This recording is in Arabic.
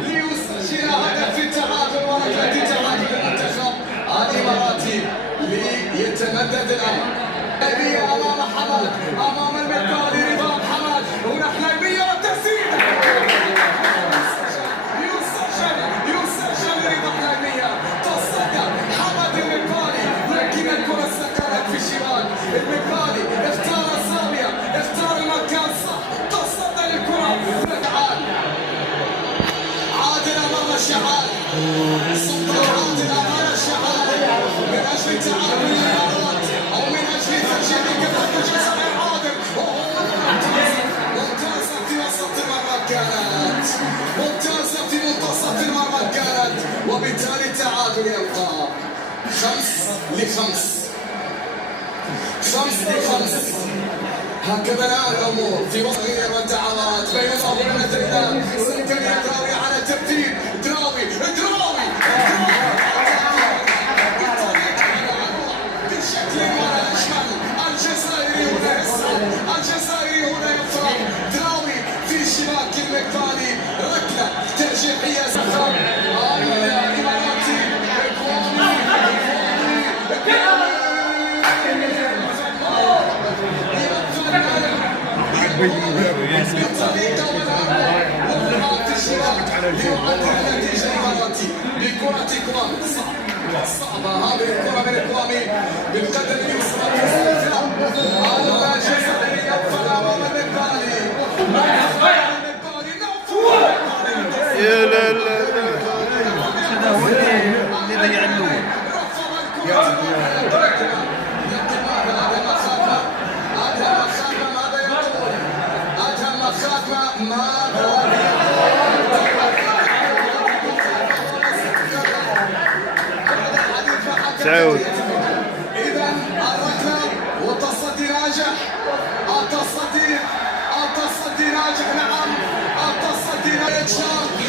ليسجل هدف التعادل وركلة تعادل المنتخب الاماراتي ليتمدد الامر. امام حماد، امام المثالي رضا محمد، ونحن المية والتسديد يسجل رضا حلمية، تصدى حمد المثالي، لكن الكرة استقرت في الشمال. المثالي اختار الزاوية، اختار المكان الصح، تصدى للكرة. عادل امام الشحات، سلطان عادل امام الشحات من اجل تعادل الامارات او من اجل تسجيل كفة الجزائر. عادل ممتازة في وسط المرمى كانت، ممتازة في منتصف المرمى كانت، وبالتالي التعادل يبقى 5-5. هكذا الان الامور في وسط والدعوات بين ظهورنا. سنتين دراوي على التبديل، دراوي بشكل ولا اشمل. الجزائري هنا يسعد، الجزائري هنا يفرح. دراوي في شباك المكاني، ركله ترجيحيه سخر. الاماراتي بكرة كوامي صعبة. هذه الكرة من كوامي بالقدم اليسرى. الجزائري يدخل أمام المثالي. يا لا هذا هو اللي ضيع الأول. سعود. إذا الركلة والتصدي ناجح، التصدي ناجح. نعم التصدي ناجح.